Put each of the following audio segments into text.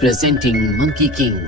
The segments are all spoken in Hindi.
Presenting monkey king.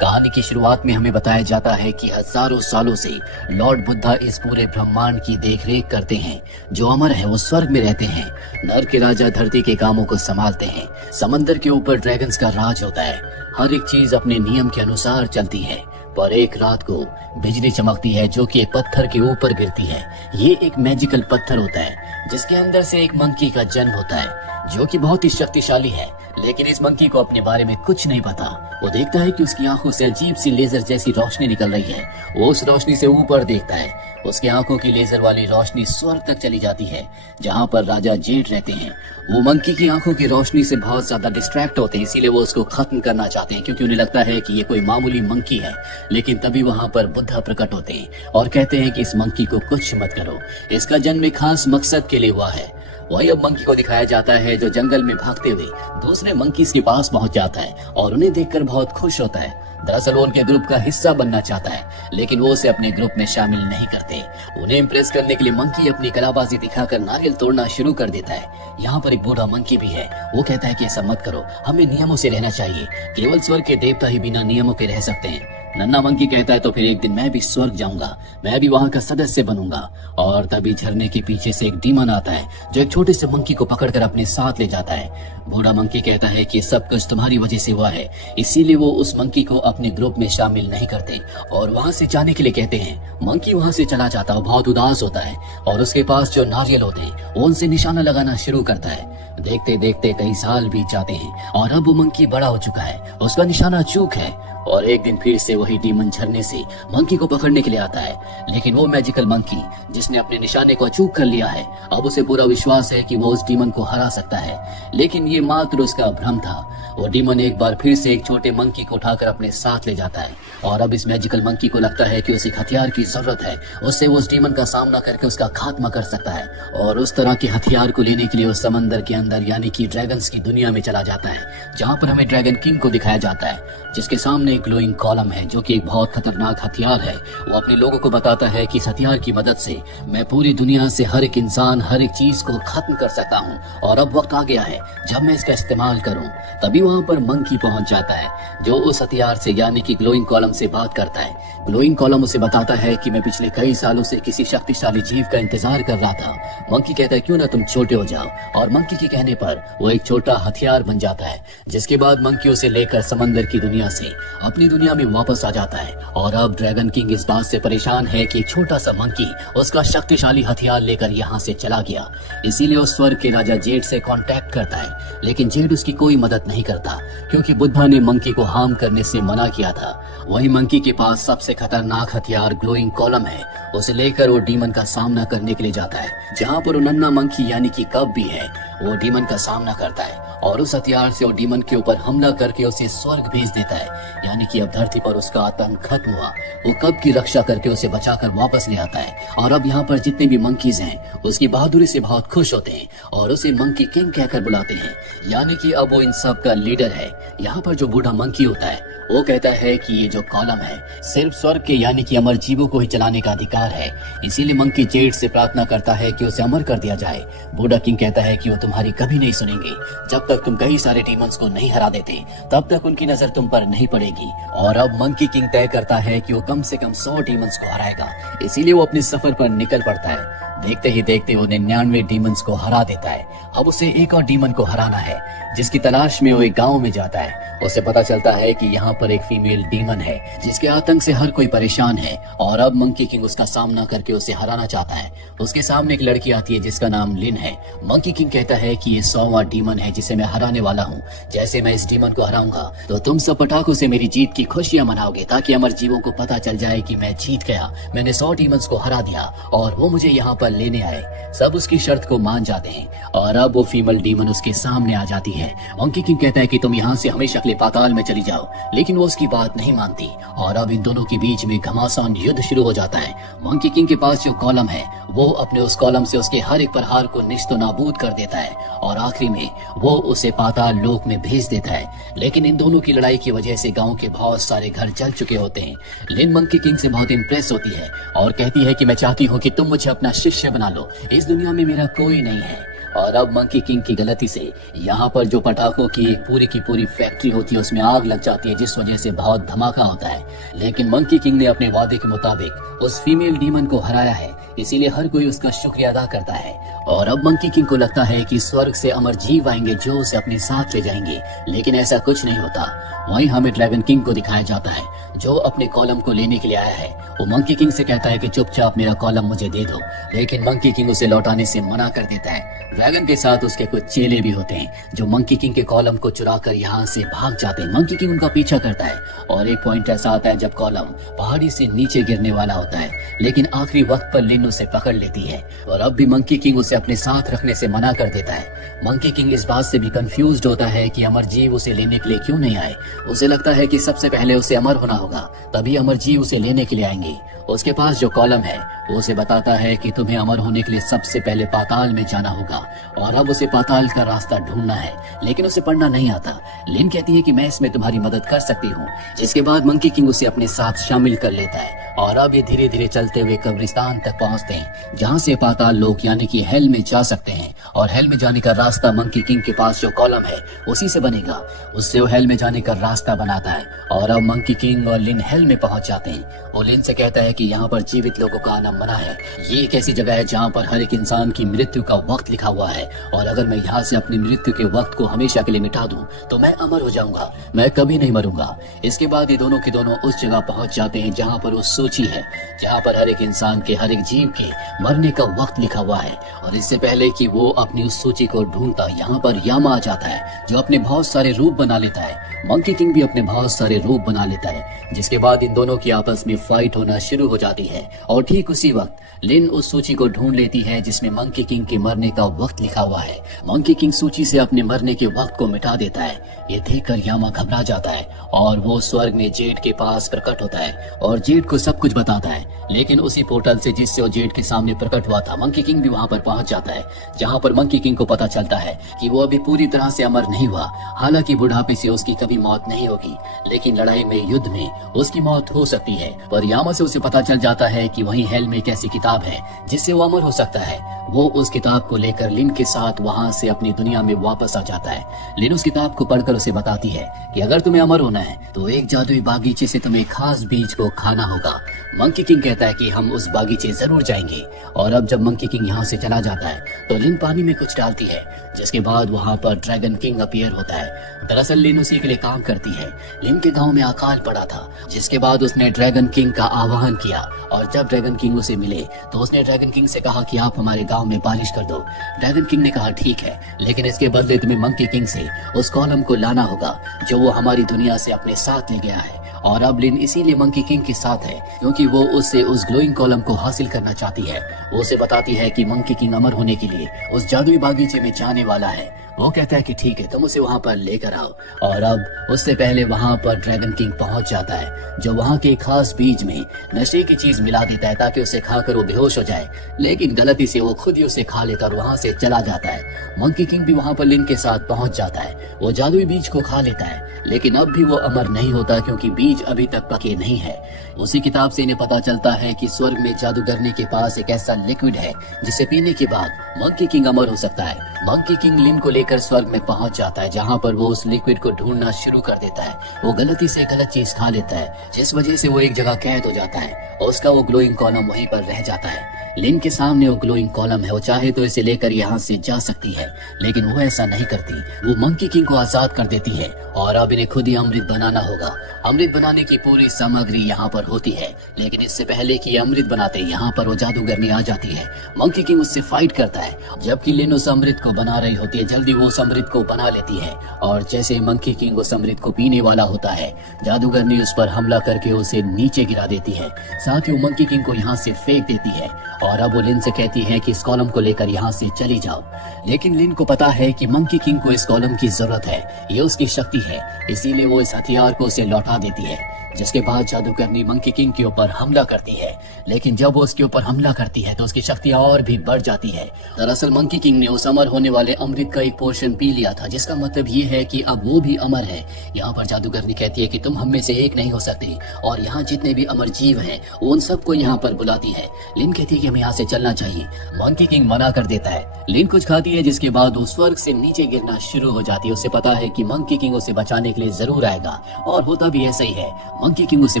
कहानी की शुरुआत में हमें बताया जाता है कि हजारों सालों से लॉर्ड बुद्धा इस पूरे ब्रह्मांड की देखरेख करते हैं। जो अमर है वो स्वर्ग में रहते हैं। नर के राजा धरती के कामों को संभालते हैं। समंदर के ऊपर ड्रैगन्स का राज होता है। हर एक चीज अपने नियम के अनुसार चलती है। पर एक रात को बिजली चमकती है जो कि एक पत्थर के ऊपर गिरती है। ये एक मैजिकल पत्थर होता है जिसके अंदर से एक मंकी का जन्म होता है जो कि बहुत ही शक्तिशाली है। लेकिन इस मंकी को अपने बारे में कुछ नहीं पता। वो देखता है कि उसकी आंखों से अजीब सी लेजर जैसी रोशनी निकल रही है। वो उस रोशनी से ऊपर देखता है। उसकी आंखों की लेजर वाली रोशनी स्वर्ग तक चली जाती है जहाँ पर राजा जेड रहते हैं। वो मंकी की आंखों की रोशनी से बहुत ज्यादा डिस्ट्रैक्ट होते हैं, इसीलिए वो उसको खत्म करना चाहते हैं क्योंकि उन्हें लगता है कि ये कोई मामूली मंकी है। लेकिन तभी वहाँ पर बुद्धा प्रकट होते हैं और कहते हैं कि इस मंकी को कुछ मत करो, इसका जन्म एक खास मकसद के लिए हुआ है। वही अब मंकी को दिखाया जाता है जो जंगल में भागते हुए दूसरे मंकीज के पास पहुंच जाता है और उन्हें देखकर बहुत खुश होता है। दरअसल वो उनके ग्रुप का हिस्सा बनना चाहता है, लेकिन वो उसे अपने ग्रुप में शामिल नहीं करते। उन्हें इम्प्रेस करने के लिए मंकी अपनी कलाबाजी दिखाकर नारियल तोड़ना शुरू कर देता है। यहाँ पर एक बूढ़ा मंकी भी है। वो कहता है कि ऐसा मत करो, हमें नियमों से रहना चाहिए। केवल स्वर्ग के देवता ही बिना नियमों के रह सकते हैं। नन्ना मंकी कहता है तो फिर एक दिन मैं भी स्वर्ग जाऊंगा, मैं भी वहाँ का सदस्य बनूंगा। और तभी झरने के पीछे से एक डीमन आता है जो एक छोटे से मंकी को पकड़कर अपने साथ ले जाता है। बूढ़ा मंकी कहता है कि सब कुछ तुम्हारी वजह से हुआ है, इसीलिए वो उस मंकी को अपने ग्रुप में शामिल नहीं करते और वहाँ से जाने के लिए कहते हैं। मंकी वहाँ से चला जाता है, बहुत उदास होता है और उसके पास जो नारियल होते हैं वो उनसे निशाना लगाना शुरू करता है। देखते देखते कई साल बीत जाते हैं और अब वो मंकी बड़ा हो चुका है। उसका निशाना चूक है और एक दिन फिर से वही डीमन झरने से मंकी को पकड़ने के लिए आता है। लेकिन वो मैजिकल मंकी जिसने अपने निशाने को अचूक कर लिया है, अब उसे पूरा विश्वास है कि वो उस डीमन को हरा सकता है। लेकिन ये मात्र उसका भ्रम था। वो डीमन एक बार फिर से एक छोटे मंकी को उठाकर अपने साथ ले जाता है और अब इस मैजिकल मंकी को लगता है कि उसे एक हथियार की जरूरत है। उससे वो उस डीमन का सामना करके उसका खात्मा कर सकता है और उस तरह के हथियार को लेने के लिए उस समंदर के अंदर यानी कि ड्रैगन्स की दुनिया में चला जाता है, जहाँ पर हमें ड्रैगन किंग को दिखाया जाता है जिसके सामने एक ग्लोइंग कॉलम है जो कि एक बहुत खतरनाक हथियार है। वो अपने लोगों को बताता है कि इस हथियार की मदद से मैं पूरी दुनिया से हर एक इंसान, हर एक चीज को खत्म कर सकता हूँ और अब वक्त आ गया है जब मैं इसका इस्तेमाल करूँ। तभी वहाँ पर मंकी पहुंच जाता है जो उस हथियार से यानी कि ग्लोइंग कॉलम से बात करता है। ग्लोइंग कॉलम उसे बताता है कि मैं पिछले कई सालों से किसी शक्तिशाली जीव का इंतजार कर रहा था। मंकी कहता है क्यों ना तुम छोटे हो जाओ, और मंकी के कहने पर वो एक छोटा हथियार बन जाता है। जिसके बाद मंकी उसे लेकर समंदर की दुनिया से अपनी दुनिया में वापस आ जाता है और अब ड्रैगन किंग इस बात से परेशान है कि एक छोटा सा मंकी उसका शक्तिशाली हथियार लेकर यहाँ से चला गया। इसीलिए उस स्वर्ग के राजा जेड से कांटेक्ट करता है, लेकिन जेड उसकी कोई मदद नहीं करता क्योंकि बुद्धा ने मंकी को हार्म करने से मना किया था। वही मंकी के पास सबसे खतरनाक हथियार ग्लोइंग कॉलम है। उसे लेकर वो डीमन का सामना करने के लिए जाता है जहाँ पर वो नन्ना मंकी यानी कि कब भी है। वो डीमन का सामना करता है और उस हथियार से वो डीमन के ऊपर हमला करके उसे स्वर्ग भेज देता है, यानी कि अब धरती पर उसका आतंक खत्म हुआ। वो कब की रक्षा करके उसे बचाकर वापस ले आता है और अब यहाँ पर जितने भी मंकीज हैं उसकी बहादुरी से बहुत खुश होते हैं और उसे मंकी किंग कहकर बुलाते हैं, यानी कि अब वो इन सब का लीडर है। यहाँ पर जो बूढ़ा मंकी होता है वो कहता है कि ये जो कॉलम है सिर्फ स्वर्ग के यानी कि अमर जीवों को ही चलाने का अधिकार है, इसीलिए मंकी जेड से प्रार्थना करता है कि उसे अमर कर दिया जाए। बूढ़ा किंग कहता है कि वो तुम्हारी कभी नहीं सुनेंगे। जब तक तुम कई सारे डीमंस को नहीं हरा देते तब तक उनकी नजर तुम पर नहीं पड़ेगी। और अब मंकी किंग तय करता है कि वो कम से कम 100 डीमंस को हराएगा, इसीलिए वो अपने सफर पर निकल पड़ता है। देखते ही देखते वो 99 डीमंस को हरा देता है। अब उसे एक और डीमन को हराना है जिसकी तलाश में वो एक गांव में जाता है। उसे पता चलता है कि यहाँ पर एक फीमेल डीमन है जिसके आतंक से हर कोई परेशान है और अब मंकी किंग उसका सामना करके उसे हराना चाहता है। उसके सामने एक लड़की आती है जिसका नाम लिन है। मंकी किंग कहता है कि ये 100वां डीमन है जिसे मैं हराने वाला हूँ। जैसे मैं इस डीमन को हराऊंगा तो तुम सब पटाखों से मेरी जीत की खुशियां मनाओगे ताकि अमर जीवों को पता चल जाए कि मैं जीत गया, मैंने 100 डीमंस को हरा दिया और वो मुझे यहाँ पर लेने आए। सब उसकी शर्त को मान जाते हैं और अब वो फीमेल डीमन उसके सामने आ जाती है। मंकी किंग कहता है कि तुम यहाँ से हमेशा के लिए पाताल में चली जाओ, लेकिन वो उसकी बात नहीं मानती और अब इन दोनों के बीच में घमासान युद्ध शुरू हो जाता है। मंकी किंग के पास जो कॉलम है वो अपने उस कॉलम से उसके हर एक प्रहार को निश्तो नाबूद कर देता है और आखिरी में वो उसे पाताल लोक में भेज देता है। लेकिन इन दोनों की लड़ाई की वजह से गांव के बहुत सारे घर जल चुके होते हैं। लिन मंकी किंग से बहुत इंप्रेस होती है और कहती है कि मैं चाहती हूँ कि तुम मुझे अपना शिष्य बना लो, इस दुनिया में मेरा कोई नहीं है। और अब मंकी किंग की गलती से यहाँ पर जो पटाखों की पूरी फैक्ट्री होती है उसमें आग लग जाती है, जिस वजह से बहुत धमाका होता है। लेकिन मंकी किंग ने अपने वादे के मुताबिक उस फीमेल डीमन को हराया है, इसीलिए हर कोई उसका शुक्रिया अदा करता है। और अब मंकी किंग को लगता है कि स्वर्ग से अमर जीव आएंगे जो उसे अपने साथ ले जाएंगे, लेकिन ऐसा कुछ नहीं होता। वहीं हमें ड्रैगन किंग को दिखाया जाता है जो अपने कॉलम को लेने के लिए आया है। वो मंकी किंग से कहता है कि चुपचाप मेरा कॉलम मुझे दे दो, लेकिन मंकी किंग उसे लौटाने से मना कर देता है। ड्रैगन के साथ उसके कुछ चेले भी होते हैं जो मंकी किंग के कॉलम को चुरा कर यहाँ से भाग जाते हैं। मंकी किंग उनका पीछा करता है और एक पॉइंट ऐसा आता है जब कॉलम पहाड़ी से नीचे गिरने वाला होता है, लेकिन आखिरी वक्त पर लिन उसे पकड़ लेती है और अब भी मंकी किंग उसे अपने साथ रखने से मना कर देता है। मंकी किंग इस बात से भी कंफ्यूज्ड होता है कि अमर जीव उसे लेने के लिए क्यों नहीं आए। उसे लगता है कि सबसे पहले उसे अमर होना होगा, तभी अमर जीव उसे लेने के लिए आएंगे। उसके पास जो कॉलम है वो उसे बताता है कि तुम्हें अमर होने के लिए सबसे पहले पाताल में जाना होगा और अब उसे पाताल का रास्ता ढूंढना है, लेकिन उसे पढ़ना नहीं आता। लिन कहती है कि मैं इसमें तुम्हारी मदद कर सकती हूँ, जिसके बाद मंकी किंग उसे अपने साथ शामिल कर लेता है और अब ये धीरे धीरे चलते हुए कब्रिस्तान तक पहुंचते हैं जहाँ से पाताल लोग यानी कि हेल में जा सकते हैं। और हेल में जाने का रास्ता मंकी किंग के पास जो कॉलम है उसी से बनेगा, उससे वो हेल में जाने का रास्ता बनाता है। और अब मंकी किंग और लिन हेल में पहुंच जाते हैं। वो लिन से कहता है कि यहाँ पर जीवित लोगों का आना मना है। ये एक ऐसी जगह है जहाँ पर हर एक इंसान की मृत्यु का वक्त लिखा हुआ है और अगर मैं यहाँ से अपनी मृत्यु के वक्त को हमेशा के लिए मिटा दूं तो मैं अमर हो जाऊंगा, मैं कभी नहीं मरूंगा। इसके बाद ये दोनों के दोनों उस जगह पहुंच जाते हैं जहाँ पर वो सूची है, जहाँ पर हर एक इंसान के, हर एक जीव के मरने का वक्त लिखा हुआ है। और इससे पहले कि वो अपनी उस सूची को ढूंढता, यहाँ पर यामा आ जाता है जो अपने बहुत सारे रूप बना लेता है। मंकी किंग भी अपने बहुत सारे रूप बना लेता है, जिसके बाद इन दोनों की आपस में फाइट होना शुरू हो जाती है। और ठीक उसी वक्त लिन उस सूची को ढूंढ लेती है जिसमें मंकी किंग के मरने का वक्त लिखा हुआ है। मंकी किंग सूची से अपने मरने के वक्त को मिटा देता है। ये देखकर यामा घबरा जाता है और वो स्वर्ग में जेड के पास प्रकट होता है और जेड को सब कुछ बताता है। लेकिन उसी पोर्टल से जिससे वो जेड के सामने प्रकट हुआ था, मंकी किंग भी वहाँ पर पहुंच जाता है, जहाँ पर मंकी किंग को पता चलता है कि वो अभी पूरी तरह से अमर नहीं हुआ। हालांकि बुढ़ापे से उसकी कभी मौत नहीं होगी, लेकिन लड़ाई में, युद्ध में उसकी मौत हो सकती है। पर यामा से उसे पता चल जाता है कि वहीं हेल में एक ऐसी किताब है जिससे वो अमर हो सकता है। वो उस किताब को लेकर लिन के साथ वहाँ से अपनी दुनिया में वापस आ जाता है। लिन उस किताब को पढ़कर उसे बताती है कि अगर तुम्हें अमर होना है तो एक जादुई बागीचे से तुम्हें खास बीज को खाना होगा। मंकी किंग कहता है कि हम उस बागीचे जरूर जाएंगे। और अब जब मंकी किंग यहाँ से चला जाता है तो लिन पानी में कुछ डालती है, जिसके बाद वहाँ पर ड्रैगन किंग अपीयर होता है। दरअसल लिन उसी के लिए काम करती है। लिन के गांव में अकाल पड़ा था, जिसके बाद उसने ड्रैगन किंग का आह्वान किया और जब ड्रैगन किंग उसे मिले तो उसने ड्रैगन किंग से कहा कि आप हमारे गांव में बारिश कर दो। ड्रैगन किंग ने कहा ठीक है, लेकिन इसके बदले तुम्हें मंकी किंग से उस कॉलम को लाना होगा जो वो हमारी दुनिया से अपने साथ ले गया है। और अब लिन इसीलिए मंकी किंग के साथ है क्योंकि वो उससे उस ग्लोइंग कॉलम को हासिल करना चाहती है। वो उसे बताती है कि मंकी किंग अमर होने के लिए उस जादुई बागीचे में जाने वाला है। वो कहता है कि ठीक है, तुम उसे वहाँ पर लेकर आओ। और अब उससे पहले वहाँ पर ड्रैगन किंग पहुँच जाता है, जो वहाँ के खास बीज में नशे की चीज मिला देता है ताकि उसे खाकर वो बेहोश हो जाए। लेकिन गलती से वो खुद ही उसे खा लेता और वहाँ से चला जाता है। मंकी किंग भी वहाँ पर लिन के साथ पहुँच जाता है। वो जादुई बीज को खा लेता है, लेकिन अब भी वो अमर नहीं होता क्योंकि बीज अभी तक पके नहीं है। उसी किताब से इन्हें पता चलता है कि स्वर्ग में जादूगरनी के पास एक ऐसा लिक्विड है जिसे पीने के बाद मंकी किंग अमर हो सकता है। मंकी किंग लिन को लेकर स्वर्ग में पहुंच जाता है, जहां पर वो उस लिक्विड को ढूंढना शुरू कर देता है। वो गलती से गलत चीज खा लेता है, जिस वजह से वो एक जगह कैद हो जाता है और उसका वो ग्लोइंग कॉलम वहीं पर रह जाता है। लिन के सामने वो ग्लोइंग कॉलम है, वो चाहे तो इसे लेकर यहाँ से जा सकती है, लेकिन वो ऐसा नहीं करती। वो मंकी किंग को आजाद कर देती है और अब इन्हें खुद ही अमृत बनाना होगा। अमृत बनाने की पूरी सामग्री यहाँ पर होती है, लेकिन इससे पहले कि अमृत बनाते यहाँ पर वो जादूगरनी आ जाती है। मंकी किंग उससे फाइट करता है, जबकि लिन उस अमृत को बना रही होती है। जल्दी वो उस अमृत को बना लेती है और जैसे मंकी किंग उस अमृत को पीने वाला होता है, जादूगरनी उस पर हमला करके उसे नीचे गिरा देती है। साथ ही वो मंकी किंग को यहाँ से फेंक देती है और अब वो लिन से कहती है कि इस कॉलम को लेकर यहाँ से चली जाओ। लेकिन लिन को पता है कि मंकी किंग को इस कॉलम की जरूरत है, ये उसकी शक्ति है, इसीलिए वो इस हथियार को उसे लौटा देती है। जिसके बाद जादूगरनी मंकी किंग के ऊपर हमला करती है। लेकिन जब वो उसके ऊपर हमला करती है तो उसकी शक्तियां और भी बढ़ जाती है। दरअसल मंकी किंग ने उस अमर होने वाले अमृत का एक पोर्शन पी लिया था, जिसका मतलब ये है कि अब वो भी अमर है। यहाँ पर जादूगरनी कहती है कि तुम हम में से एक नहीं हो सकती, और यहाँ जितने भी अमर जीव हैं उन सबको यहाँ पर बुलाती है। लिन कहती है कि हमें यहाँ से चलना चाहिए। मंकी किंग मना कर देता है। लिन कुछ खाती है, जिसके बाद वो स्वर्ग से नीचे गिरना शुरू हो जाती है। उसे पता है कि मंकी किंग उसे बचाने के लिए जरूर आएगा, और होता भी ऐसा ही है। मंकी किंग उसे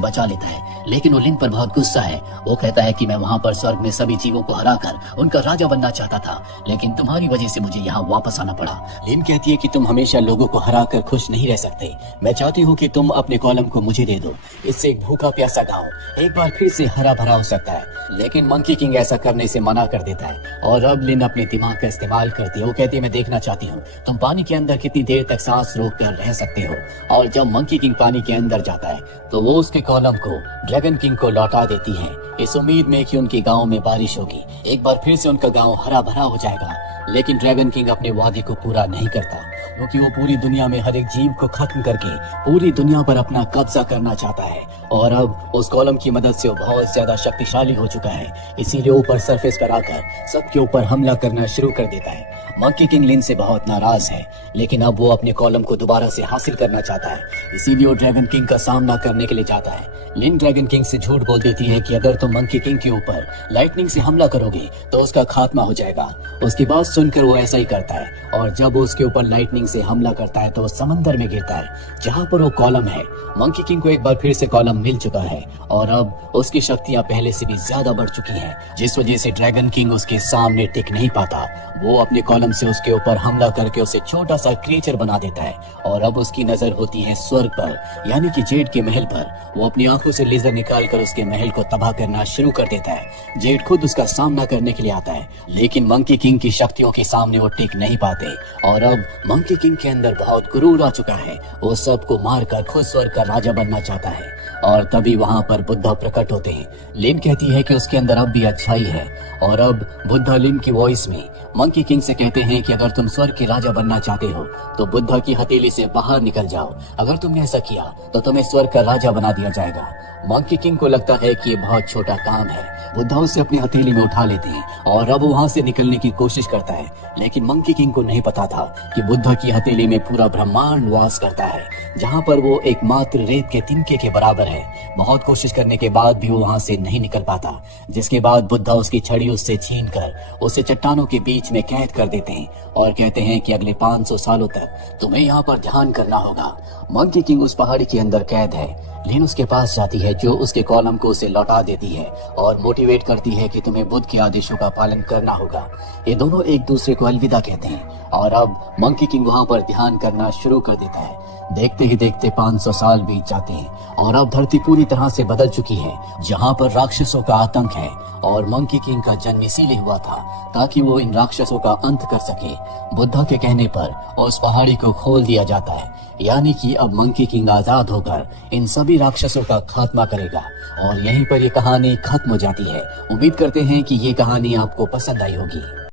बचा लेता है, लेकिन वो लिन पर बहुत गुस्सा है। वो कहता है कि मैं वहाँ पर स्वर्ग में सभी जीवों को हराकर उनका राजा बनना चाहता था, लेकिन तुम्हारी वजह से मुझे यहाँ वापस आना पड़ा। लिन कहती है कि तुम हमेशा लोगों को हराकर खुश नहीं रह सकते। मैं चाहती हूँ कि तुम अपने कॉलम को मुझे दे दो, इससे एक भूखा प्यासा गाँव एक बार फिर से हरा भरा हो सकता है। लेकिन मंकी किंग ऐसा करने से मना कर देता है, और अब लिन अपने दिमाग का इस्तेमाल करती है। वो कहती है मैं देखना चाहती हूँ तुम पानी के अंदर कितनी देर तक सांस रोक कर रह सकते हो। और जब मंकी किंग पानी के अंदर जाता है तो वो उसके कॉलम को ड्रैगन किंग को लौटा देती है, इस उम्मीद में कि उनके गांव में बारिश होगी, एक बार फिर से उनका गांव हरा भरा हो जाएगा। लेकिन ड्रैगन किंग अपने वादे को पूरा नहीं करता, क्योंकि वो पूरी दुनिया में हर एक जीव को खत्म करके पूरी दुनिया पर अपना कब्जा करना चाहता है। और अब उस कॉलम की मदद से वो बहुत ज्यादा शक्तिशाली हो चुका है, इसीलिए ऊपर सरफेस पर आकर सबके ऊपर हमला करना शुरू कर देता है। मंकी किंग लिन से बहुत नाराज है, लेकिन अब वो अपने कॉलम को दोबारा से हासिल करना चाहता है, इसीलिए वो ड्रैगन किंग का सामना करने के लिए जाता है। लिन ड्रैगन किंग से झूठ बोल देती है कि अगर तुम मंकी किंग के ऊपर लाइटनिंग से हमला करोगे तो उसका खात्मा हो जाएगा। उसकी बात सुनकर वो ऐसा ही करता है, और जब वो उसके ऊपर लाइटनिंग से हमला करता है तो वो समंदर में गिरता है जहाँ पर वो कॉलम है। मंकी किंग को एक बार फिर से कॉलम मिल चुका है, और अब उसकी शक्तियां पहले से भी ज्यादा बढ़ चुकी हैं, जिस वजह से ड्रैगन किंग उसके सामने टिक नहीं पाता। वो अपने कॉलम से उसके ऊपर हमला करके उसे छोटा सा क्रिएचर बना देता है, और अब उसकी नजर होती है स्वर्ग पर, यानी कि जेड के महल पर। वो अपनी आंखों से लेजर निकालकर उसके महल को तबाह करना शुरू कर देता है। जेड खुद उसका सामना करने के लिए आता है, लेकिन मंकी किंग की शक्तियों के सामने वो टिक नहीं पाते, और अब मंकी किंग के अंदर बहुत गुरूर आ चुका है। वो सबको मारकर खुद स्वर्ग का राजा बनना चाहता है। और तभी वहाँ पर बुद्धा प्रकट होते हैं। लिन कहती है कि उसके अंदर अब भी अच्छाई है, और अब बुद्धा लिन की वॉइस में मंकी किंग से कहते हैं कि अगर तुम स्वर्ग के राजा बनना चाहते हो तो बुद्धा की हथेली से बाहर निकल जाओ। अगर तुमने ऐसा किया तो तुम्हें स्वर्ग का राजा बना दिया जाएगा। मंकी किंग को लगता है कि ये बहुत छोटा काम है। बुद्धा उसे अपनी हथेली में उठा लेते हैं, और अब वहाँ से निकलने की कोशिश करता है, लेकिन मंकी किंग को नहीं पता था कि बुद्धा की हथेली में पूरा ब्रह्मांड वास करता है, जहाँ पर वो एकमात्र रेत के तिनके के बराबर है। बहुत कोशिश करने के बाद भी वो वहाँ से नहीं निकल पाता, जिसके बाद बुद्धा उसकी छड़ी उससे छीन कर उसे चट्टानों के बीच में कैद कर देते हैं, और कहते हैं कि अगले 500 सालों तक तुम्हें यहाँ पर ध्यान करना होगा। मंकी किंग उस पहाड़ी के अंदर कैद है। लिन उसके पास जाती है, जो उसके कॉलम को उसे लौटा देती है और मोटिवेट करती है कि तुम्हें बुद्ध के आदेशों का पालन करना होगा। ये दोनों एक दूसरे को अलविदा कहते हैं, और अब मंकी किंग वहाँ पर ध्यान करना शुरू कर देता है। देखते ही देखते 500 साल बीत जाते हैं, और अब धरती पूरी तरह से बदल चुकी है, जहाँ पर राक्षसों का आतंक है। और मंकी किंग का जन्म इसीलिए हुआ था ताकि वो इन राक्षसों का अंत कर सके। बुद्धा के कहने पर उस पहाड़ी को खोल दिया जाता है, यानी कि अब मंकी किंग आजाद होकर इन सभी राक्षसों का खात्मा करेगा। और यहीं पर ये कहानी खत्म हो जाती है। उम्मीद करते हैं कि ये कहानी आपको पसंद आई होगी।